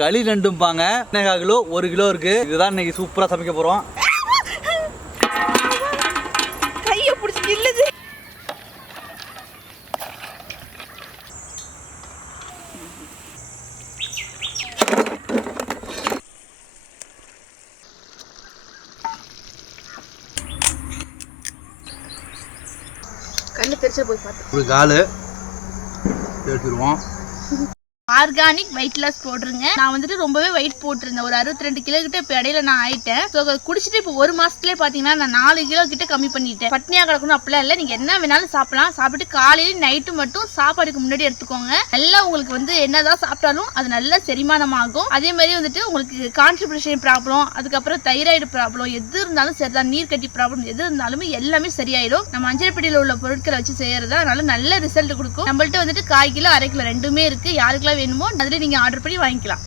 களி ரெண்டும்பாங்க 1 kilo 1 kilo இருக்கு. இதுதான் இன்னைக்கு சூப்பரா சமைக்க போறோம். கையை பிடிச்சி கில்லுது. கண்ணு தெரிச்சு போய் பார்த்தேன். ஒரு காலு எடுத்துருவோம். ஆர்கானிக் வெயிட் லாஸ் போட்டுருங்க. நான் வந்துட்டு ரொம்பவே வெயிட் போட்டிருந்தேன். ஒரு 62 கிலோ கிட்ட இப்போ இடையில நான் ஆயிட்டேன். ஸோ குடிச்சிட்டு இப்போ 1 மாசத்துலேயே பார்த்தீங்கன்னா நான் 4 கிலோ கிட்ட கம்மி பண்ணிட்டேன். பட்னியாக கிடக்கணும் அப்படிலாம் இல்லை. நீங்கள் என்ன வேணாலும் சாப்பிடலாம். சாப்பிட்டு காலையில நைட்டு மட்டும் சாப்பாடுக்கு முன்னாடி எடுத்துக்கோங்க. நல்லா உங்களுக்கு வந்து என்னதான் சாப்பிட்டாலும் அது நல்லா செரிமானம் ஆகும். அதே மாதிரி வந்துட்டு உங்களுக்கு கான்ஸ்டிபேஷன் ப்ராப்ளம், அதுக்கப்புறம் தைராய்டு ப்ராப்ளம் எது இருந்தாலும் சரிதான், நீர் கட்டி ப்ராப்ளம் எது இருந்தாலுமே எல்லாமே சரியாயிடும். நம்ம அஞ்சரைப்படியில் உள்ள பொருட்களை வச்சு செய்யறதா அதனால நல்ல ரிசல்ட் கொடுக்கும். நம்மள்ட்ட வந்துட்டு 1/4 கிலோ 1/2 கிலோ ரெண்டுமே இருக்கு. யாருக்கெல்லாம் வேணுமோ அதில் நீங்கள் ஆர்டர் பண்ணி வாங்கிக்கலாம்.